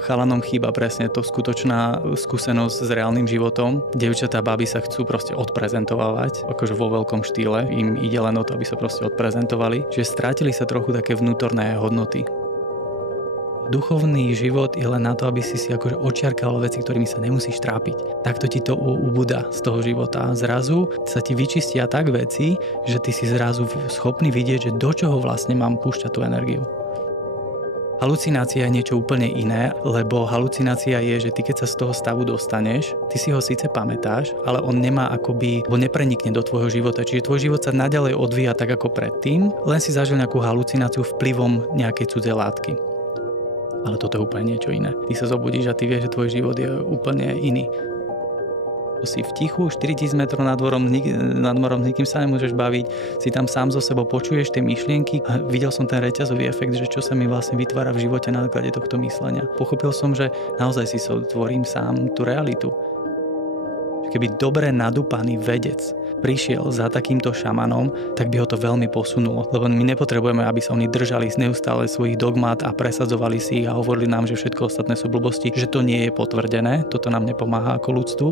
Chalanom chýba presne to skutočná skúsenosť s reálnym životom. Dievčatá a baby sa chcú proste odprezentovať, akože vo veľkom štýle. Im ide len o to, aby sa proste odprezentovali. Čiže strátili sa trochu také vnútorné hodnoty. Duchovný život je len na to, aby si akože očiarkal veci, ktorými sa nemusíš trápiť. Takto ti to ubúda z toho života. Zrazu sa ti vyčistia tak veci, že ty si zrazu schopný vidieť, že do čoho vlastne mám púšťať tú energiu. Halucinácia je niečo úplne iné, lebo halucinácia je, že ty keď sa z toho stavu dostaneš, ty si ho síce pamätáš, ale on nemá akoby, bo neprenikne do tvojho života. Čiže tvoj život sa naďalej odvíja tak ako predtým, len si zažil nejakú halucináciu vplyvom nejakej cudzej látky. Ale toto je úplne niečo iné. Ty sa zobudíš a ty vieš, že tvoj život je úplne iný. Si v tichu, 4000 metrov nad morom, s nikým sa nemôžeš baviť, si tam sám so sebou, počuješ tie myšlienky a videl som ten reťazový efekt, že čo sa mi vlastne vytvára v živote na základe tohto myslenia. Pochopil som, že naozaj si tvorím sám tú realitu. Keby dobre nadúpaný vedec prišiel za takýmto šamanom, tak by ho to veľmi posunulo. Lebo my nepotrebujeme, aby sa oni držali neustále svojich dogmát a presadzovali si ich a hovorili nám, že všetko ostatné sú blbosti, že to nie je potvrdené, toto nám nepomáha ako ľudstvu.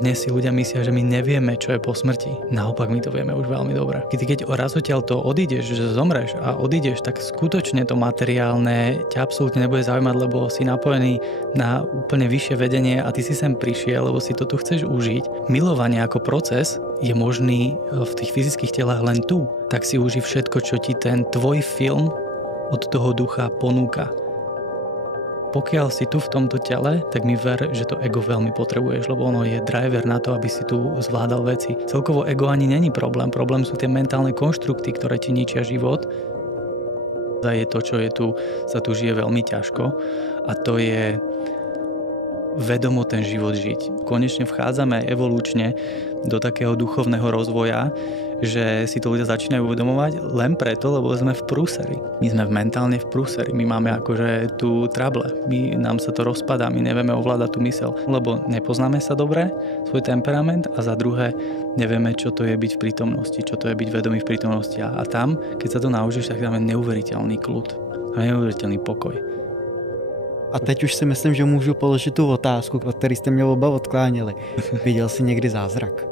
Dnes si ľudia myslia, že my nevieme, čo je po smrti. Naopak my to vieme už veľmi dobre. Keď raz odtiaľ to odídeš, že zomreš a odídeš, tak skutočne to materiálne ťa absolútne nebude zaujímať, lebo si napojený na úplne vyššie vedenie a ty si sem prišiel, lebo si to tu chceš užiť. Milovanie ako proces je možný v tých fyzických telách len tu. Tak si uži všetko, čo ti ten tvoj film od toho ducha ponúka. Pokiaľ si tu v tomto tele, tak mi ver, že to ego veľmi potrebuješ, lebo ono je driver na to, aby si tu zvládal veci. Celkovo ego ani není problém. Problém sú tie mentálne konštrukty, ktoré ti ničia život. Je to, čo je tu, sa tu žije veľmi ťažko a to je vedomo ten život žiť. Konečne vchádzame evolučne do takého duchovného rozvoja, že si to ľudia začínajú uvedomovať len preto, lebo sme v prúseri. My sme mentálne v prúseri. My máme akože tu trable. Nám sa to rozpadá, my nevieme ovládať tú myseľ, lebo nepoznáme sa dobre, svoj temperament a za druhé nevieme, čo to je byť v prítomnosti, čo to je byť vedomý v prítomnosti. A tam, keď sa to naučíš, tak máme neuveriteľný kľud a neuveriteľný pokoj. A teď už si myslím, že můžu položit tu otázku, o který jste mě oba odkláněli. Viděl jsi někdy zázrak?